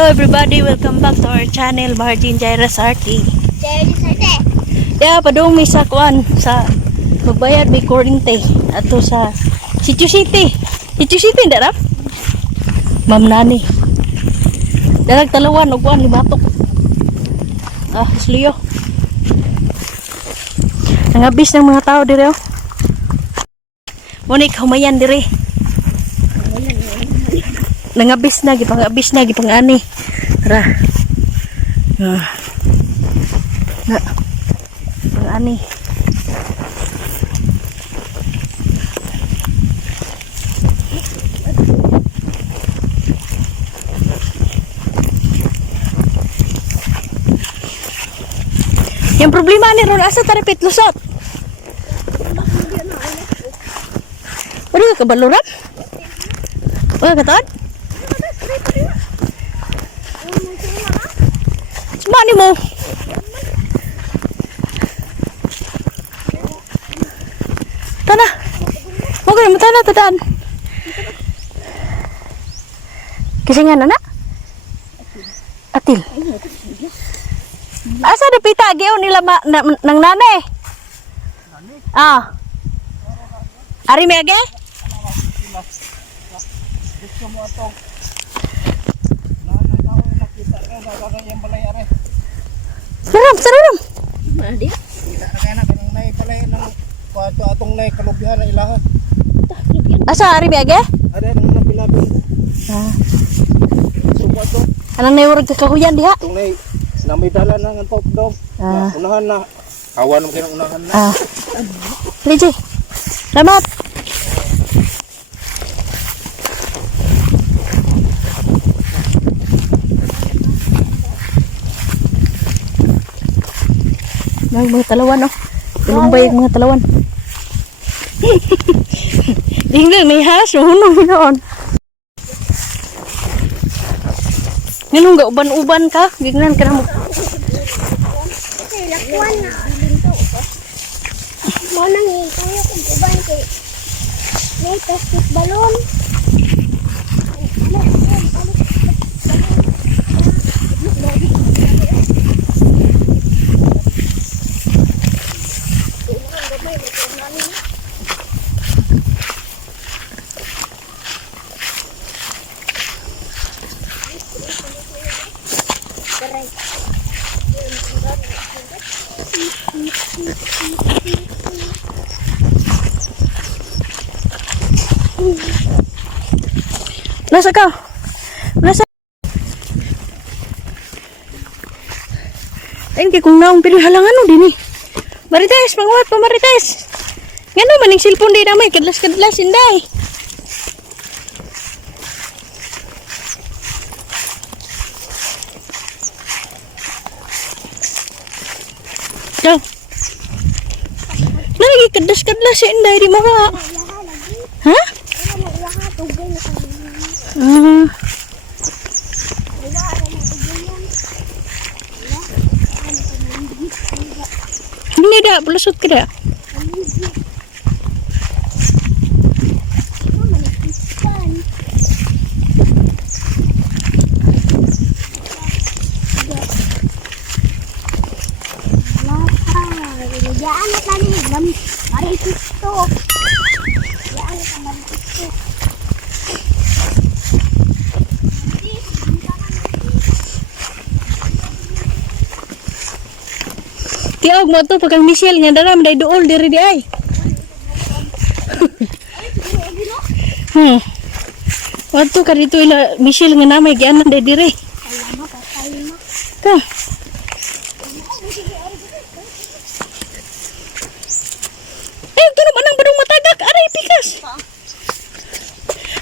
Hello everybody, welcome back to our channel, Margin Jaira Sarti. Yeah, padung may sakwan sa magbayad may kurente ato sa Sitio City. Sitio City darap. Ma'am Nani. Darag talawan og kuan limatok. Sliyo. Nangabis ng mga tao dire oh. Monik humayan dire. Nangabis na gipang-ani. Tara. Pang-ani. Yang problema ni ron asa taripit lusot. Ano ka baluran? Wala ka taon? Mani mo. Tana. Huwag mo tana tadaan. Kasi nga na? Atil. Asa dapita giyo nila nang nanay? Ari me age? Saram. Mandi. Kaya kanang nay palay nang kuato atong nay kalubihan na ilaha. Asa ari me age? Ada nang pinabin. Subo to. Anang nayrog ka kahuyan diha? Atong nay namidala nang antop dom. Unahan na. Awan mo kinang unahan na. Liji. Selamat. Mga talawan oh. Lumbay ang mga talawan. Dingding may halas hunong noon. Nganong ga uban-uban ka? Gignan ka na mo. Lakuan na. Mo nang ikuya kung uban kay may plastic balon. Nasa ka? Nasa? Ayun kay kung naong pero halangan no din eh. Marites, panguhat pa Marites. Ngano maning cellphone di na may kadlas-kadlas inday. Daw. Lagi kadlas-kadlas inday di maka. Ha? Ini dah belusut ke dah? Tiaog mo to pagkang Michelle nga daram day dool diri di ay. Wato ka dito ila Michelle nga namay gianan day diri. Ka. Tuno man ang badong matagak aray pikas.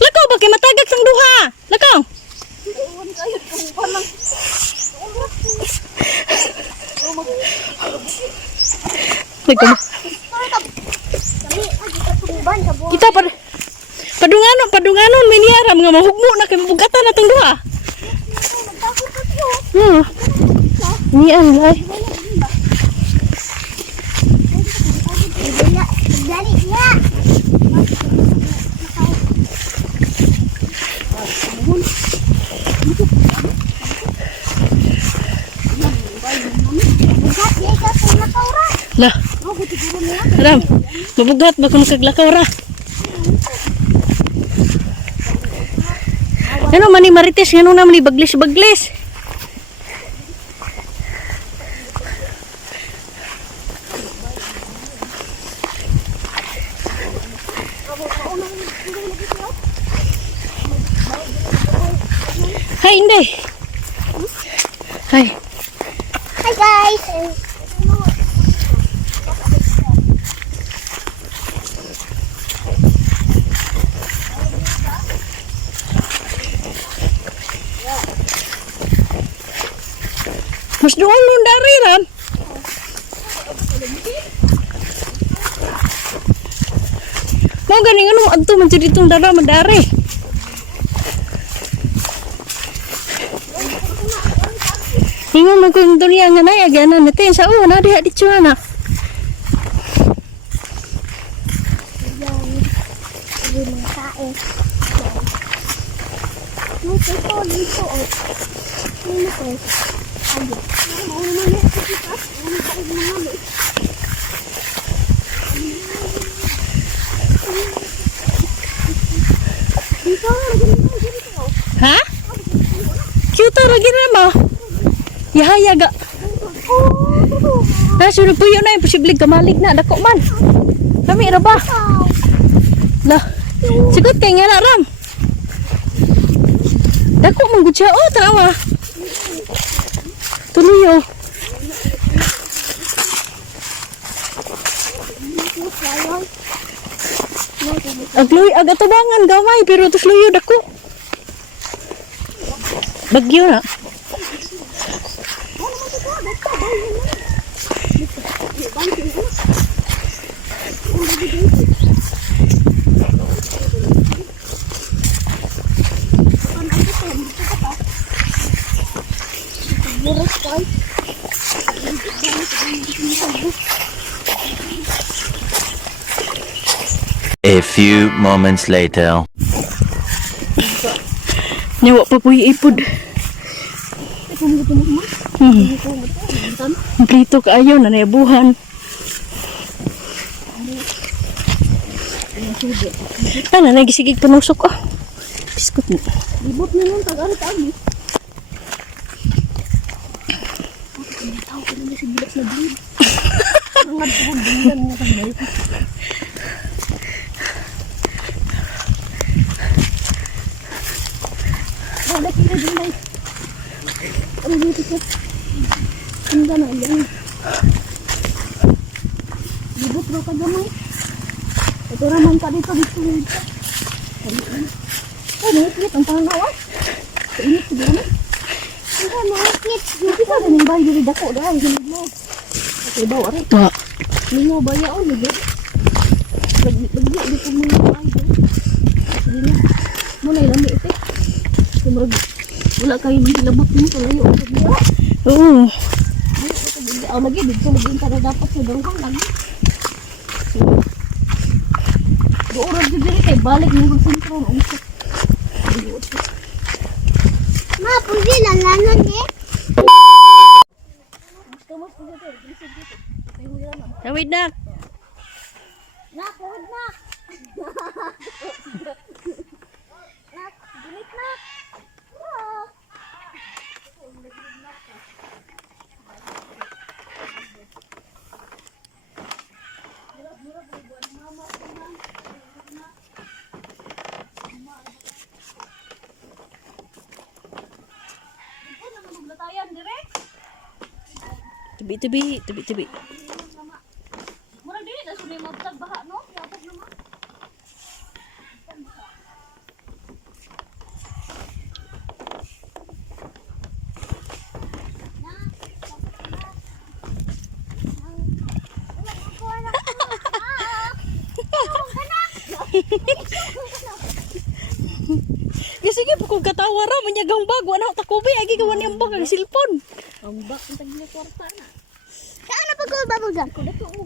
Lakaw ba kay matagak sang duha? Lakaw. Kita padunganon may niyaram nga mahugmo na kay mabugatan natong duha. Niyan ay. Lah, Ram, mabugat ba kung kaglakaw ra? Ano man ni Marites, ano naman ni baglis-baglis? Hai, hindi. Hai. Hi guys! Mas doon nun dari, Ram. Mau ganing ano, adto man jud itong dara madari. Ingon mo kung dunia nga na, aganan natin sa na diha di na. Hindi mga kain. Dito. Ha? Cute lagi nama. Yahaya ga. Nah, sudah puyo na imposible kamalig na dako man. Kami ra ba? Lah, sigot kay nga na Ram. Dako man gud siya. Oh, tanawa. Tuloy oh. Agluy agatubangan gamay pero tusluyo dako. Bagyo na. A few moments later. Nyawa pa po ipod. Plito kaayo na nayabuhan. Ano, nagisigig panusok ko. Biskot mo. Libot na nun, tag-arit abi. Libot bro ka gamay. Ito raman ka dito. Oh, nakikit ang pangawa. Init siguro na. Hindi, nakikit. Hindi ka rin yung bahay dito dako dahil. Hindi mo. Okay, bawa rin. Ito. Hindi mo baya o, libot. Bagyo, di ko mga bahay dito. Sige na. Muna yung lami ito. Sumarag. Wala kayo maghilabot mo. Kalayo ang pagbiya. Oo. Oh, lagi dito. Magbinta na dapat sa daruhang lagi. Doorag dito kay balik ng sentro ng usap. Ma, pwede lang lanon eh. Tawid na. Nak, huwag na. Nak, dilit na. Tubi. Murag dili na sunay magtag baha no? Yatag naman. Sige po kung katawa ra manyagang bago anak takubi agi gawan yang bag ang silpon. Ang bak ang tagli kwarta na. Saan na pag-ubabugan ko? Dato mo.